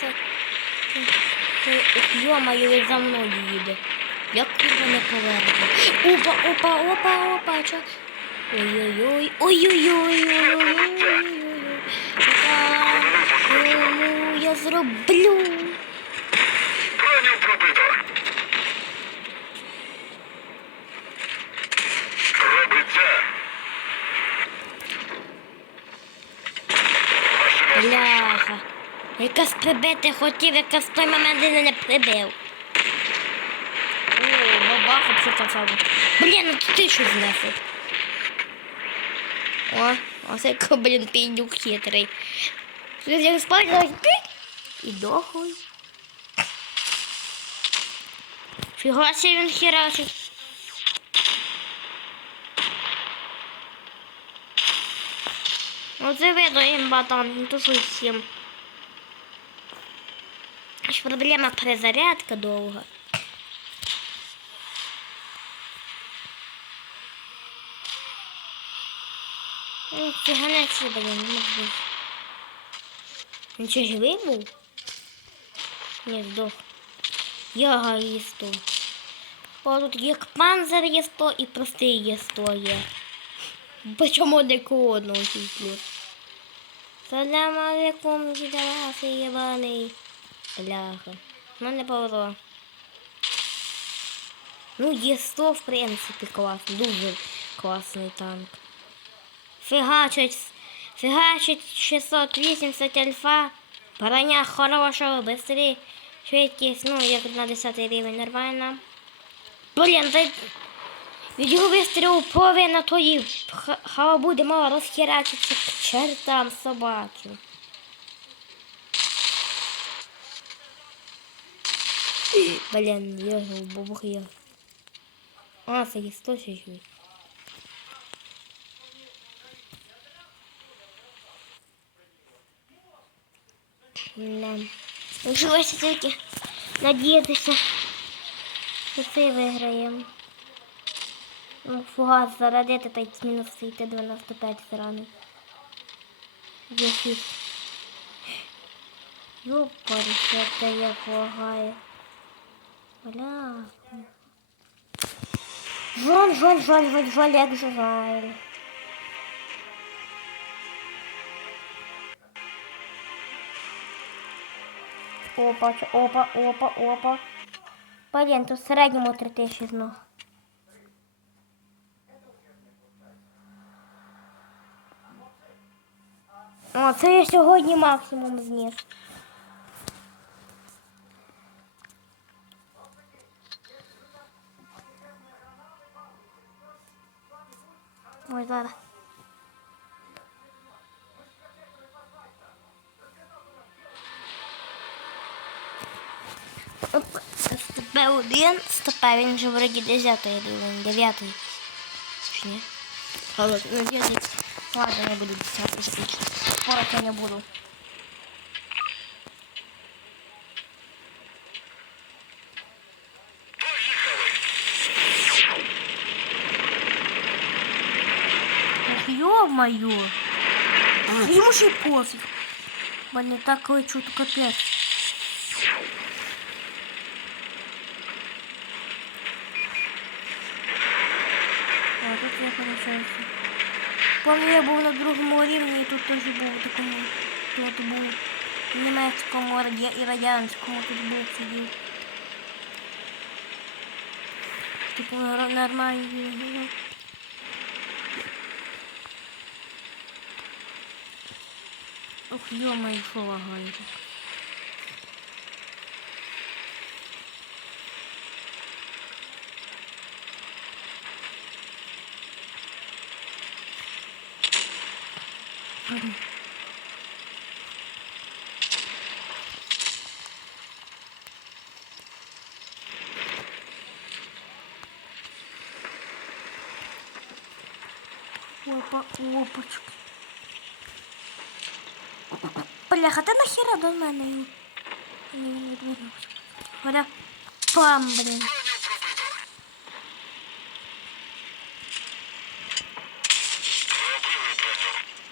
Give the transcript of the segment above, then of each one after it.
це. Йо-моє, за мною їде. Як його не поверне? Опа, опа, опа, опа, чо? Ой-ой-ой, ой-ой-ой, ой-ой-ой. Я зроблю. Якась прибити хотів, в той момент він не прибив. О, бабаха все казав. Блін, ну ти що знесив? О, оце блін, пінюк хитрий. Щось як спать, і дохуй. Фіга себе він херачить. Оце видно їм батон, не то зовсім. Ж проблема перезарядка довга. Ну, Циганець, блін, не можу. Він чи живий був? Ні, здох. Я є 100. О, тут як панзер є 100 і простий є 100 є. Причому не одного плюс. Салям алейкум, гідараси єбаний. Бляха. Ну не повезло. Ну, є 100, в принципі, класно. Дуже класний танк. Фігачить, фігачить 680 альфа. Броня хорошого, быстрее. Швидкість, ну, як на 10 рівень, нормально. Блін, та від його вистрілу половина тої халабуди мала розхерачитися к чертам собачим. Блін, я ж бабух я. А, є 100 ще живий. Да. Лишилося тільки надіятися, що це виграємо. Ну, фугас зарядити та й мінус йти 95 зрани. Є 6. Ёпарі, що це як лагає. Бля. Жаль, жаль, жаль, жаль, жаль, як жаль. Опа, опа, опа, опа. Блін, тут в середньому 3000 знов. О, це я сьогодні максимум зніс. Ой, зараз. Оп, Стопе один, стопе, він вже вроді 10 рівень, дев'ятий. Чи ні? А, вот, 9. Ладно, я буду 10 спич. Скоро я не буду. Ох, ё-моё! Ему же пофиг. Блин, так лечу, то капец. А тут я получается. Помню, я був на другому рівні і тут теж в такому. Тут був німецькому і радянському тут був сидів. Типу нор- нормальний. Ох, ё-моё, що лагає. тут. Опа, опачки. Бляха, ти нахера до мене? Гля, пам, блін.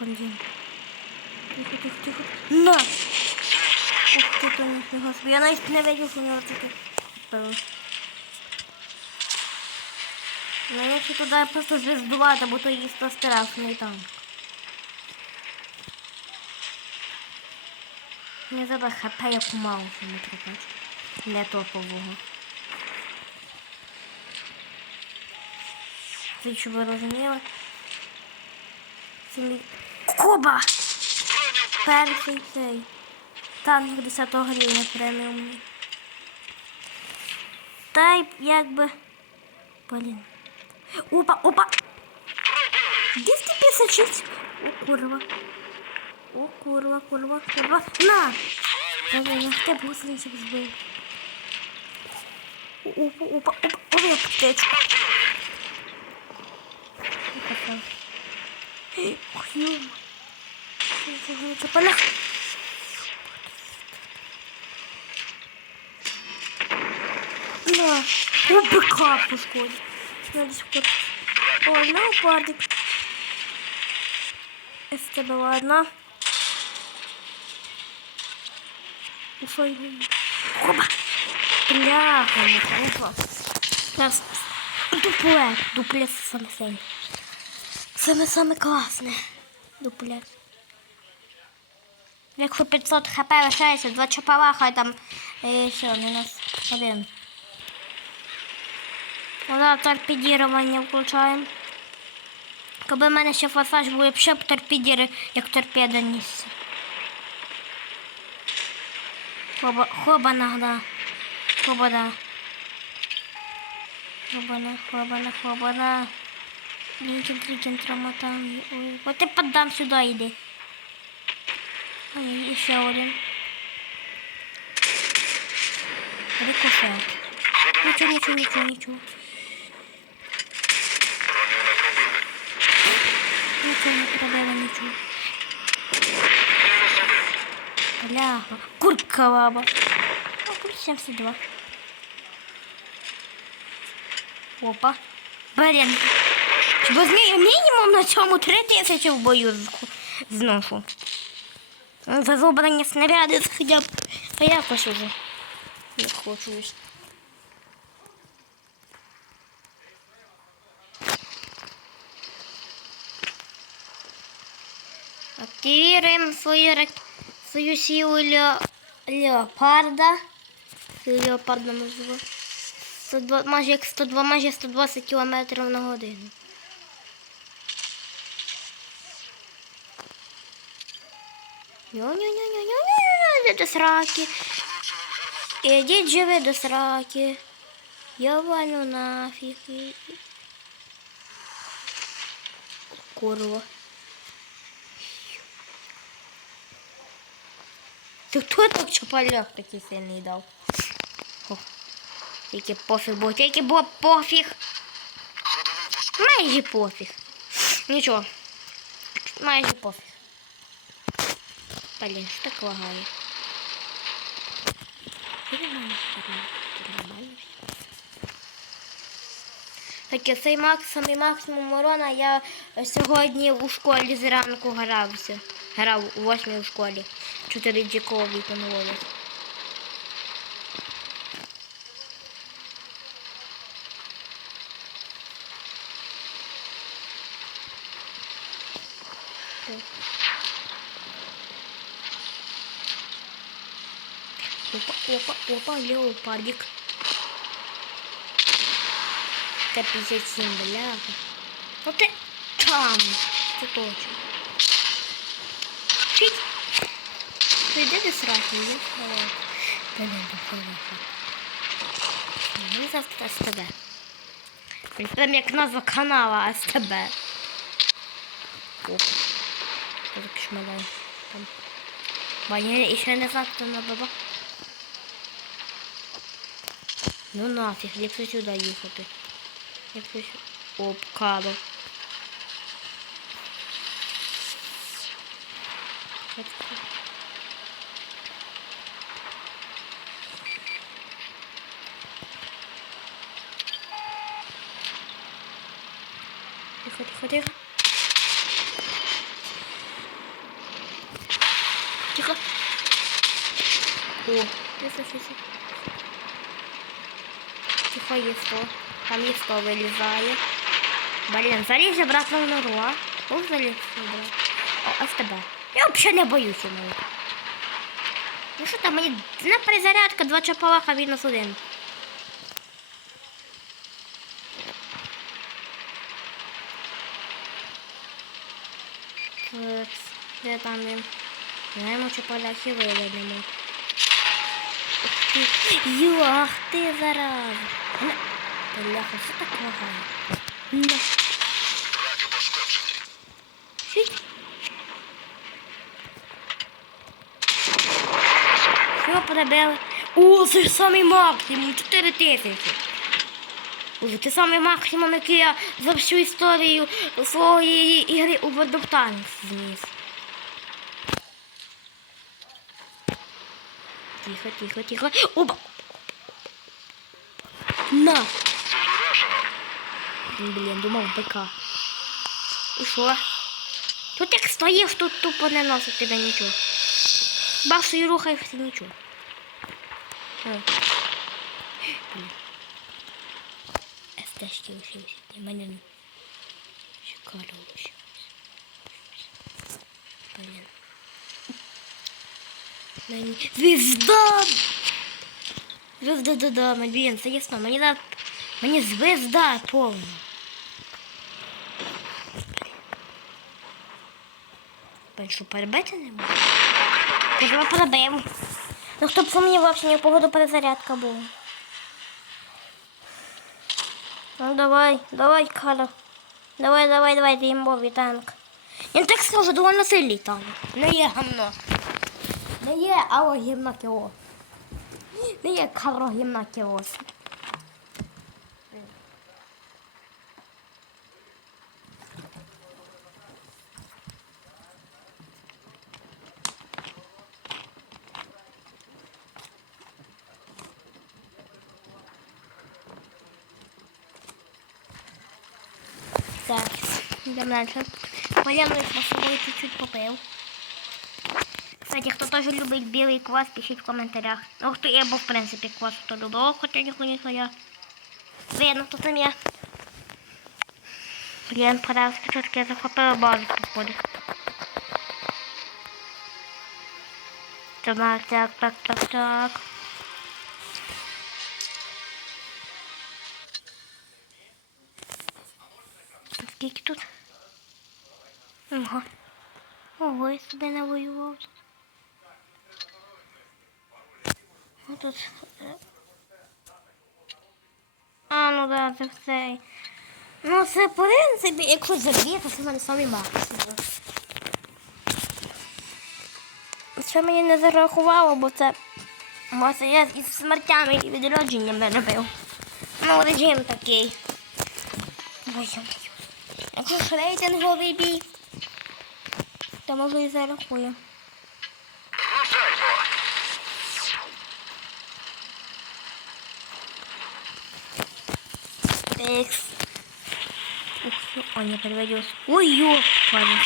Блін. Тихо, тихо, тихо. На! Ух ти, ніфіга собі. Я навіть не видів, у нього таке. Певно. Ну, якщо туди просто звіздувати, бо то їсти страшний танк. Не треба хп як у Маусу, наприклад. Для топового. Це щоб ви розуміли. Мій... Коба! Перший цей. Танк 10 рівня преміумний. Та й якби. Блін. Опа, опа! 256! О, курва. О, курва, курва, курва. На! Блин, я хотя бы гусеничек сбил. Опа, опа, опа, опа, я птичку. Опа, Ох, ё. Це поля. На, о, быка пошкодил. Надо скоро. О, на упадок. СТБ, ладно. Ушел. Оба. Бляха, опа. Сейчас. Дуплет. Дуплет саме сильне. Саме класне. Дуплет. Якщо 500 хп лишається, два чопала, там е, що, не нас один. Вода торпедірування включаємо. Коли в мене ще форсаж був, ще б торпедіри, як торпеда нісся. Хоба, хобана, да. Хобана. Хобана, хобана, хобана. Лінкен, трікен, трамотан. Ой, от поддам сюди йди. Ой, і ще один. Рикошет. Нічого, нічого, нічого, нічого. Броню не пробила, нічого. Бляха. Курка лаба. О, плюс 72. Опа. Блін. Бо з нею мінімум на цьому 3 тисячі в бою з- зношу. Зазубрені снаряди хоча б. А якось уже. Не хочу. ось. Активируем свою, рак- свою силу ле- леопарда. Леопарда називаю. 102, майже як 102, майже 120 км на годину. Ню-ню-ню-ню-ню-ню, до сраки. Ідіть живи до сраки. Я валю нафіг. Курва. Ти хто так чопалях такий сильний дав? О, Тільки пофіг було, тільки було пофіг. Майже пофіг. Нічого. Майже пофіг. Блін, що так лагає? Нормально, нормально все. Таке цей макс, самий максимум урона я сьогодні у школі зранку грався. Грав у восьмій у школі. Чотири дікові понводять. Опа, опа, опа, леопардик. Т-57, бляха. Ну ти там. Це точно. Чить. Ти йди до сраки, сраки. Та не до хороша. Ну, завтра СТБ. Він Прям як назва канала СТБ. Оп. Так шмаляю. Там. Баня ще не завтра на баба. Ну нафіг, ліпше сюди їхати. Оп, кадр. Тихо, тихо, тихо. Тихо. О, 360. Тихо, є 100. Там 100 вилізає. Блін, залізь обратно в нору, а? Ох, заліз сюди. О, СТБ. Я взагалі не боюся навіть. Ну що там, мені на перезарядка, два чапалаха, мінус один. Де там він? Знаємо, чи поляхи виведемо. Ах ти зараз. Бляха, що так лагає? Раки пошкоджені. Що подобили? О, це ж самий максимум, 4 тисячі. Уже це самий максимум, який я за всю історію своєї ігри у Tanks зніс. Тихо, тихо, тихо. Оба! На! Блін, думав БК. І що? Тут як стоїш, тут тупо не носить тебе нічого. Бався і рухаєшся нічого. Блін. СТшки лишилися. І мене не. Шикарно лишилось. Блін. Мені... Звізда! Звізда, да, да, блін, це ясно. Мені. Мені звезда повна. Що перебити не можна? Можемо перебимо. Ну хто б сумнівався, не погоду перезарядка була. Ну давай, давай, Кара. Давай, давай, давай, ти імбовий танк. Він так схоже, довольно сильний танк. Не є гамно. Не є алло гімна кіло. Не є каро гімна кілос. Так, идем дальше. Полярный с собой чуть-чуть попил. Кстати, кто тоже любит белый квас, пишите в комментариях. Ну, кто я был, в принципе, квас, кто любил, хотя ніхто не своя. Видно, хто там я. Блін, пора спочатку я захопила базу, походу. Так, так, так, так, так. Скільки тут? Ага. Ого, я собі не воював. Ось тут. е. А, ну да, це все. Ну, це в принципі, якщо заб'є, то це в мене самий максимум. Це мені не зарахувало, бо це може я із смертями і відродженням не робив. Ну, режим такий. Ой, Якщо ж рейтинговий бій, то може і зарахую. Рушаймо. Текс. Ух, ну, о, не переводилось. Ой, ёп, парень.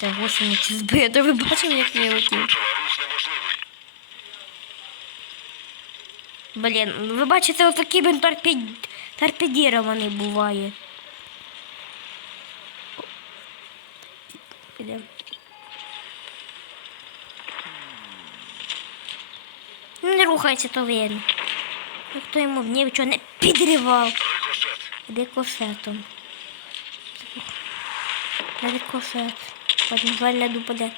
Та гусениці збито, ви бачили, як я летів? Белорусь неможливий. Блін, ви бачите, отакий він торпед... торпедірований буває. Підемо. Рухайся, то він. Ніхто йому нічого не підривав. Рикошет. Рикошетом. Рикошет. Потім зваль ляду дупаде.